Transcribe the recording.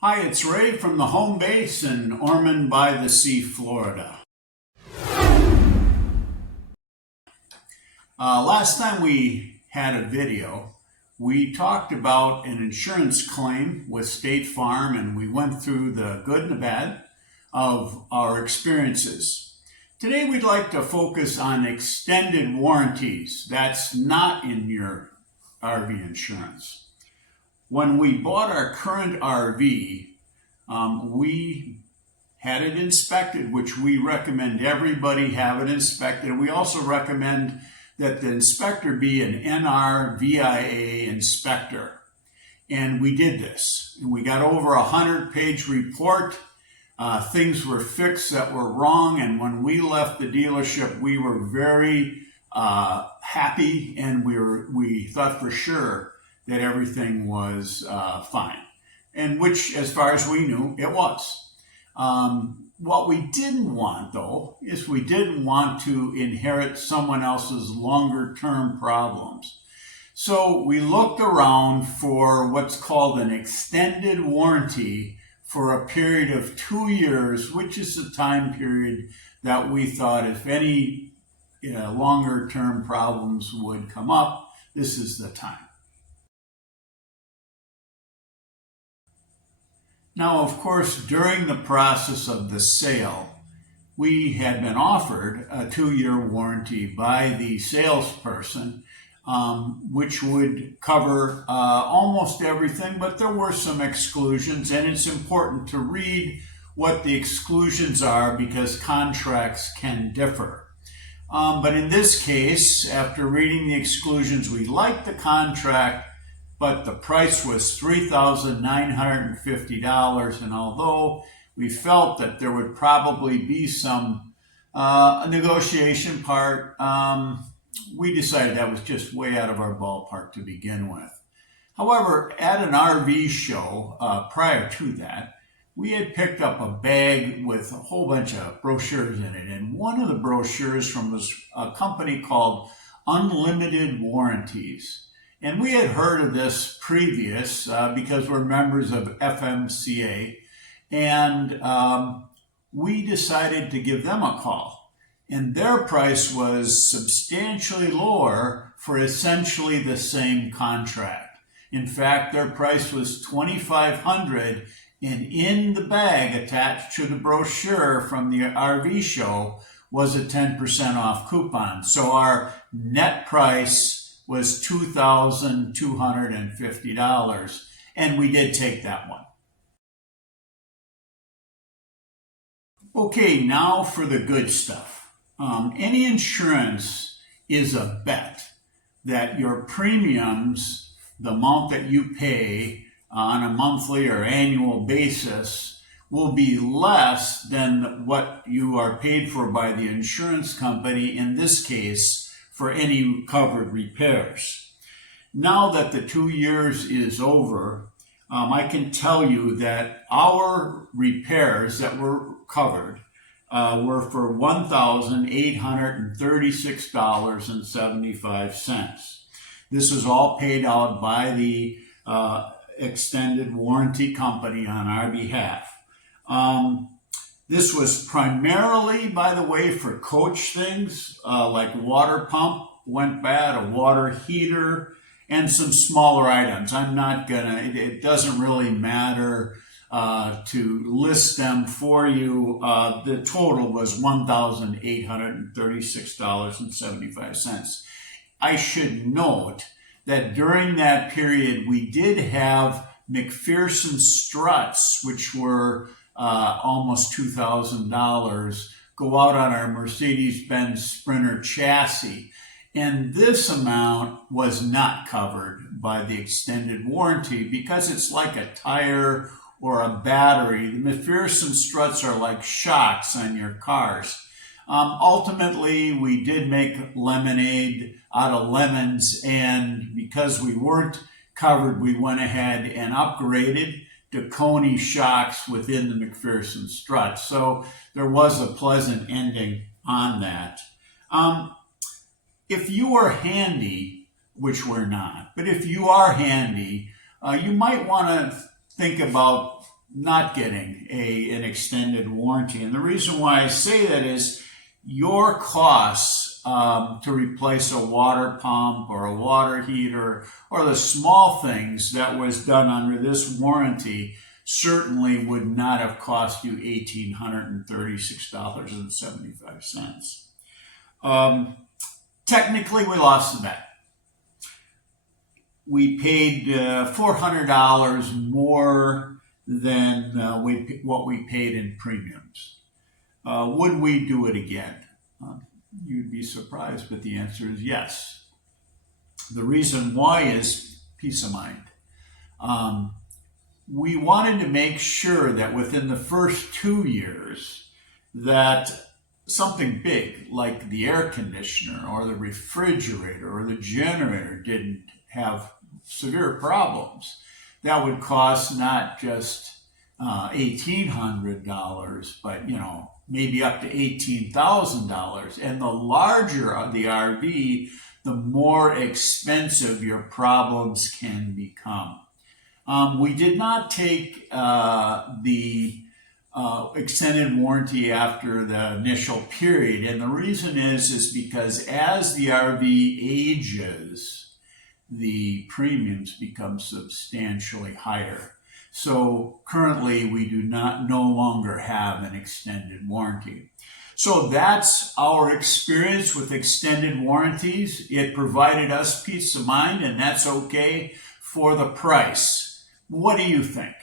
Hi, it's Ray from the home base in Ormond by the Sea, Florida. Last time we had a video, we talked about an insurance claim with State Farm, and we went through the good and the bad of our experiences. Today we'd like to focus on extended warranties. That's not in your RV insurance. When we bought our current RV, we had it inspected, which we recommend everybody have it inspected. We also recommend that the inspector be an NRVIA inspector. And we did this. We got over a 100-page report. Things were fixed that were wrong. And when we left the dealership, we were very happy, and we thought for sure that everything was fine. And which, as far as we knew, it was. What we didn't want, though, is we didn't want to inherit someone else's longer-term problems. So we looked around for what's called an extended warranty for a period of 2 years, which is the time period that we thought if any longer-term problems would come up, this is the time. Now, of course, during the process of the sale, we had been offered a 2-year warranty by the salesperson, which would cover almost everything, but there were some exclusions, and it's important to read what the exclusions are because contracts can differ. But in this case, after reading the exclusions, we liked the contract, but the price was $3,950, and although we felt that there would probably be some negotiation part, we decided that was just way out of our ballpark to begin with. However, at an RV show prior to that, we had picked up a bag with a whole bunch of brochures in it, and one of the brochures from a company called Unlimited Warranties. And we had heard of this previous because we're members of FMCA, and we decided to give them a call. And their price was substantially lower for essentially the same contract. In fact, their price was $2,500, and in the bag attached to the brochure from the RV show was a 10% off coupon. So our net price was $2,250, and we did take that one. Okay, now for the good stuff. Any insurance is a bet that your premiums, the amount that you pay on a monthly or annual basis, will be less than what you are paid for by the insurance company, in this case, for any covered repairs. Now that the 2 years is over, I can tell you that our repairs that were covered were for $1,836.75. This is all paid out by the extended warranty company on our behalf. This was primarily, by the way, for coach things like water pump went bad, a water heater, and some smaller items. I'm not gonna, it doesn't really matter to list them for you. The total was $1,836.75. I should note that during that period, we did have McPherson struts, which were almost $2,000, go out on our Mercedes-Benz Sprinter chassis. And this amount was not covered by the extended warranty because it's like a tire or a battery. The McPherson struts are like shocks on your cars. Ultimately, we did make lemonade out of lemons, and because we weren't covered, we went ahead and upgraded to Coney shocks within the McPherson strut. So there was a pleasant ending on that. If you are handy, which we're not, but if you are handy, you might want to think about not getting an extended warranty. And the reason why I say that is your costs to replace a water pump or a water heater or the small things that was done under this warranty certainly would not have cost you $1,836.75. Technically, we lost the bet. We paid $400 more than what we paid in premiums. Would we do it again? You'd be surprised, but the answer is yes. The reason why is peace of mind. We wanted to make sure that within the first 2 years that something big like the air conditioner or the refrigerator or the generator didn't have severe problems that would cost not just $1,800, but maybe up to $18,000. And the larger the RV, the more expensive your problems can become. We did not take the extended warranty after the initial period, and the reason is because as the RV ages, the premiums become substantially higher. So currently we do no longer have an extended warranty. So that's our experience with extended warranties. It provided us peace of mind, and that's okay for the price. What do you think?